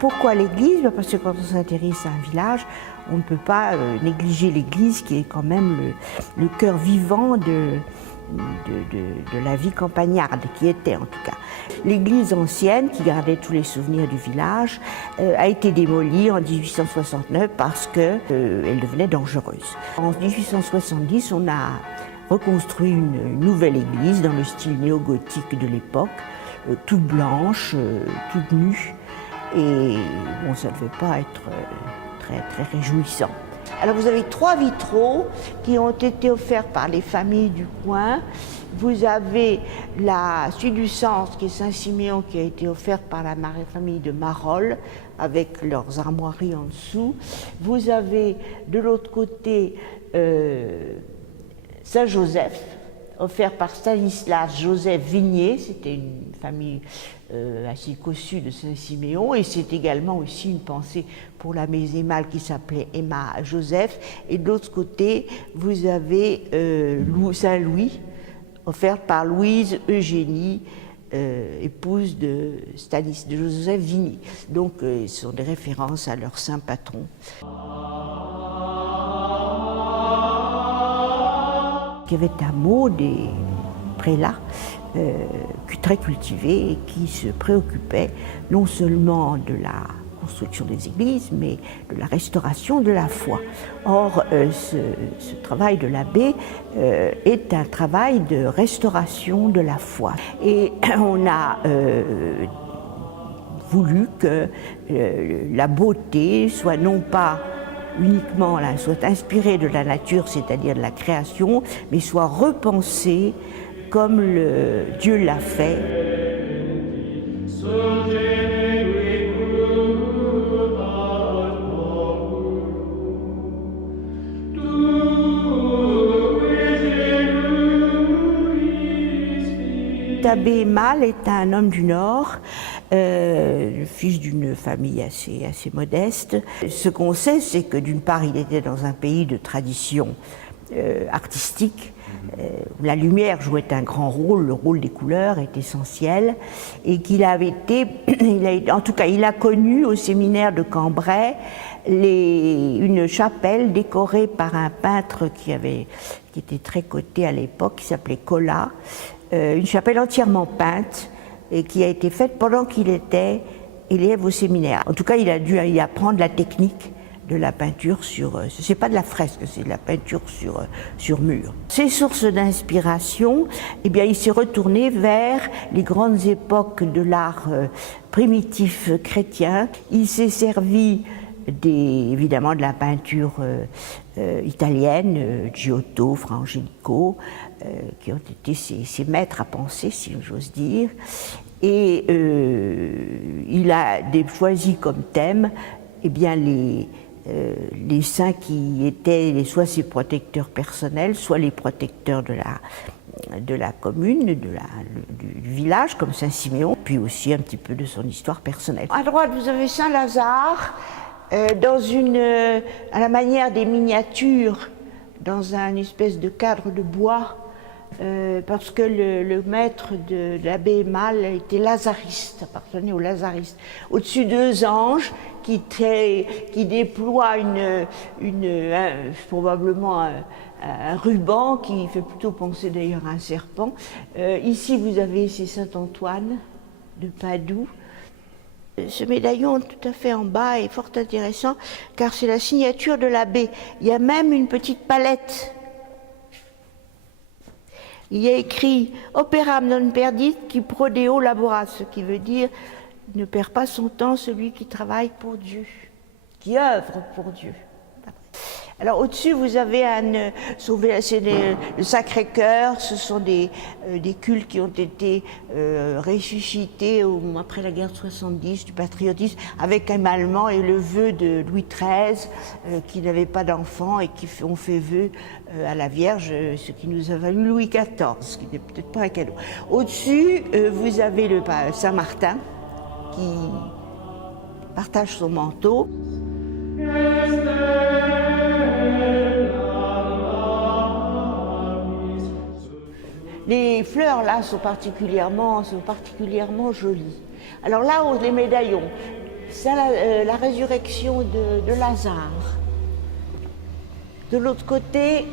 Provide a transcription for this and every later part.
pourquoi l'église? Parce que quand on s'intéresse à un village, on ne peut pas négliger l'église qui est quand même le cœur vivant de la vie campagnarde, qui était en tout cas. L'église ancienne, qui gardait tous les souvenirs du village, a été démolie en 1869 parce qu'elle devenait dangereuse. En 1870, on a reconstruit une nouvelle église dans le style néo-gothique de l'époque, toute blanche, toute nue, et bon, ça ne devait pas être très réjouissant. Alors vous avez 3 vitraux qui ont été offerts par les familles du coin. Vous avez celui du centre qui est Saint-Siméon qui a été offert par la famille de Marolles avec leurs armoiries en dessous. Vous avez de l'autre côté Saint-Joseph, offert par Stanislas Joseph Vignier, c'était une famille assez cossue de Saint-Siméon, et c'est également aussi une pensée pour la mésémale qui s'appelait Emma Joseph. Et de l'autre côté, vous avez Saint-Louis, offert par Louise Eugénie, épouse de Joseph Vigny. Donc, ce sont des références à leur saint patron. Il y avait un mot des prélats très cultivés et qui se préoccupaient non seulement de la construction des églises, mais de la restauration de la foi. Or, ce travail de l'abbé est un travail de restauration de la foi. Et on a voulu que la beauté soit non pas uniquement soit inspirée de la nature, c'est-à-dire de la création, mais soit repensée comme Dieu l'a fait. L'abbé Mal est un homme du Nord, fils d'une famille assez modeste. Ce qu'on sait, c'est que d'une part, il était dans un pays de tradition artistique, où la lumière jouait un grand rôle, le rôle des couleurs est essentiel, et qu'il avait été, en tout cas, il a connu au séminaire de Cambrai une chapelle décorée par un peintre qui était très coté à l'époque, qui s'appelait Collat, une chapelle entièrement peinte et qui a été faite pendant qu'il était élève au séminaire. En tout cas, il a dû y apprendre la technique de la peinture c'est pas de la fresque, c'est de la peinture sur mur. Ses sources d'inspiration, eh bien, il s'est retourné vers les grandes époques de l'art primitif chrétien. Il s'est servi évidemment de la peinture italienne, Giotto, Fra Angelico, qui ont été ses maîtres à penser, si j'ose dire. Et il a choisi comme thème bien, les saints qui étaient soit ses protecteurs personnels, soit les protecteurs de la commune, du village, comme Saint-Siméon, puis aussi un petit peu de son histoire personnelle. À droite, vous avez Saint-Lazare, à la manière des miniatures, dans un espèce de cadre de bois, parce que le maître de l'abbé Mal était lazariste, appartenait aux lazaristes. Au-dessus 2 anges qui déploient probablement un ruban qui fait plutôt penser d'ailleurs à un serpent. Ici, vous avez c'est Saint-Antoine de Padoue. Ce médaillon tout à fait en bas est fort intéressant car c'est la signature de l'abbé. Il y a même une petite palette. Il y a écrit « Operam non perdit qui prodeo laborat », ce qui veut dire « ne perd pas son temps celui qui travaille pour Dieu, qui œuvre pour Dieu ». Alors au-dessus, vous avez le Sacré-Cœur, ce sont des cultes qui ont été ressuscités après la guerre de 70, du patriotisme, avec un allemand et le vœu de Louis XIII, qui n'avait pas d'enfant et qui ont fait vœu à la Vierge, ce qui nous a valu Louis XIV, ce qui n'est peut-être pas un cadeau. Au-dessus, vous avez le Saint-Martin, qui partage son manteau. Les fleurs là sont particulièrement jolies. Alors là, les médaillons, C'est la résurrection de Lazare. De l'autre côté,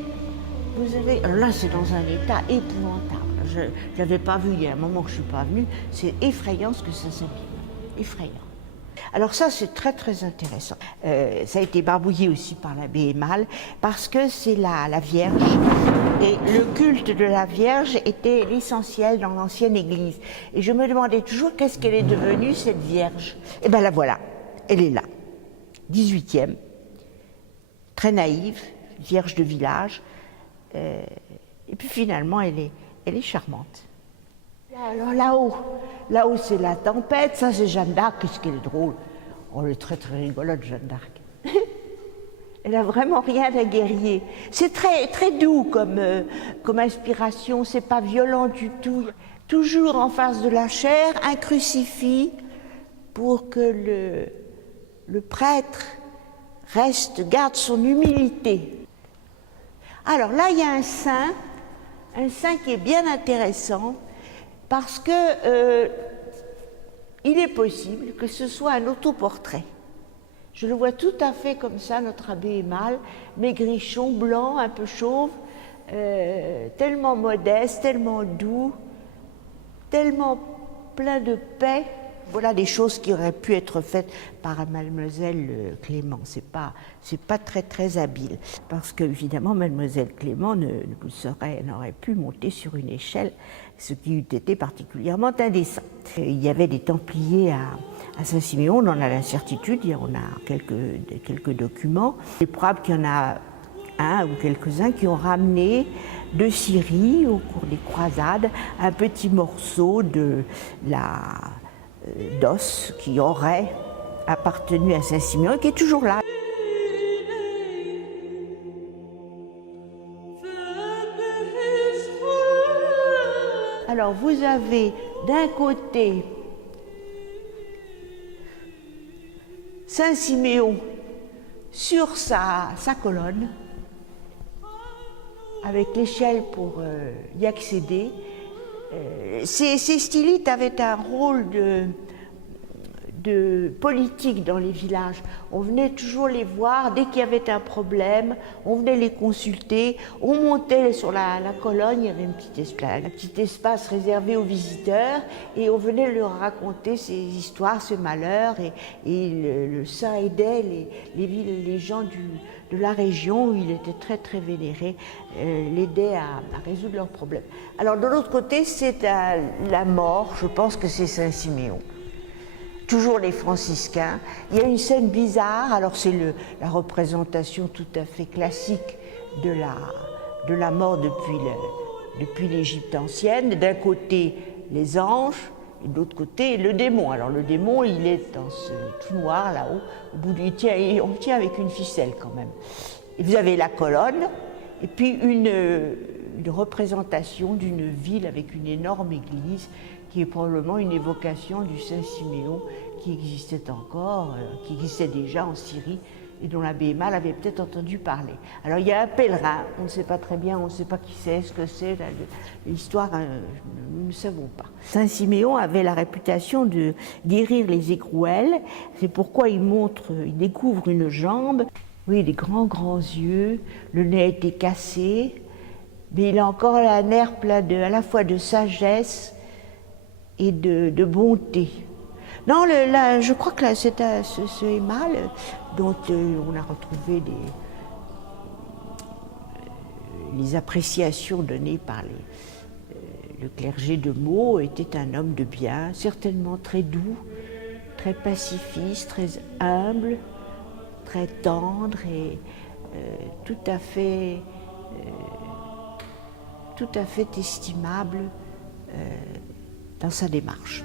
vous avez... Alors là, c'est dans un état épouvantable. Je ne l'avais pas vu il y a un moment que je ne suis pas venue. C'est effrayant ce que ça s'abîme. Effrayant. Alors ça, c'est très très intéressant. Ça a été barbouillé aussi par l'abbé Aimale, parce que c'est la Vierge. Et le culte de la Vierge était l'essentiel dans l'ancienne Église. Et je me demandais toujours qu'est-ce qu'elle est devenue, cette Vierge. Et bien la voilà, elle est là. 18e, très naïve, Vierge de village. Et puis finalement, elle est charmante. Alors là-haut c'est la tempête, ça c'est Jeanne d'Arc, qu'est-ce qu'elle est drôle. Oh, elle est très très rigolote, Jeanne d'Arc. Elle n'a vraiment rien d'un guerrier. C'est très, très doux comme inspiration, c'est pas violent du tout. Toujours en face de la chair, un crucifix pour que le prêtre garde son humilité. Alors là, il y a un saint qui est bien intéressant, parce que il est possible que ce soit un autoportrait. Je le vois tout à fait comme ça, notre abbé Aimale, maigrichon, blanc, un peu chauve, tellement modeste, tellement doux, tellement plein de paix. Voilà des choses qui auraient pu être faites par mademoiselle Clément. C'est pas très très habile, parce que évidemment mademoiselle Clément n'aurait pu monter sur une échelle, ce qui eût été particulièrement indécent. Il y avait des Templiers à Saint-Siméon, on en a l'incertitude, on a quelques documents. Il est probable qu'il y en a un ou quelques-uns qui ont ramené de Syrie au cours des croisades un petit morceau d'os qui aurait appartenu à Saint-Siméon et qui est toujours là. Alors vous avez d'un côté Saint-Siméon sur sa colonne, avec l'échelle pour y accéder. Ces stylites avaient un rôle de politique dans les villages. On venait toujours les voir dès qu'il y avait un problème, on venait les consulter, on montait sur la colonne, il y avait un petit espace réservé aux visiteurs, et on venait leur raconter ces histoires, ce malheur, et le saint aidait les gens de la région où il était très très vénéré, l'aidait à résoudre leurs problèmes. Alors de l'autre côté, c'est la mort, je pense que c'est Saint-Siméon. Toujours les franciscains. Il y a une scène bizarre, alors c'est la représentation tout à fait classique de la mort depuis l'Égypte ancienne. D'un côté, les anges, et de l'autre côté, le démon. Alors le démon, il est dans ce tout noir là-haut, au bout on le tient avec une ficelle quand même. Et vous avez la colonne, et puis une représentation d'une ville avec une énorme église, qui est probablement une évocation du Saint-Siméon qui existait encore, qui existait déjà en Syrie, et dont l'abbé Aimale avait peut-être entendu parler. Alors il y a un pèlerin, on ne sait pas très bien, on ne sait pas qui c'est, ce que c'est, l'histoire, nous ne savons pas. Saint-Siméon avait la réputation de guérir les écrouelles, c'est pourquoi il découvre une jambe, oui, des grands yeux, le nez a été cassé, mais il a encore un air plein à la fois de sagesse et de bonté. Non, je crois que c'est ce Aimale dont on a retrouvé les appréciations données par le clergé de Meaux, était un homme de bien, certainement très doux, très pacifiste, très humble, très tendre et tout à fait estimable dans sa démarche.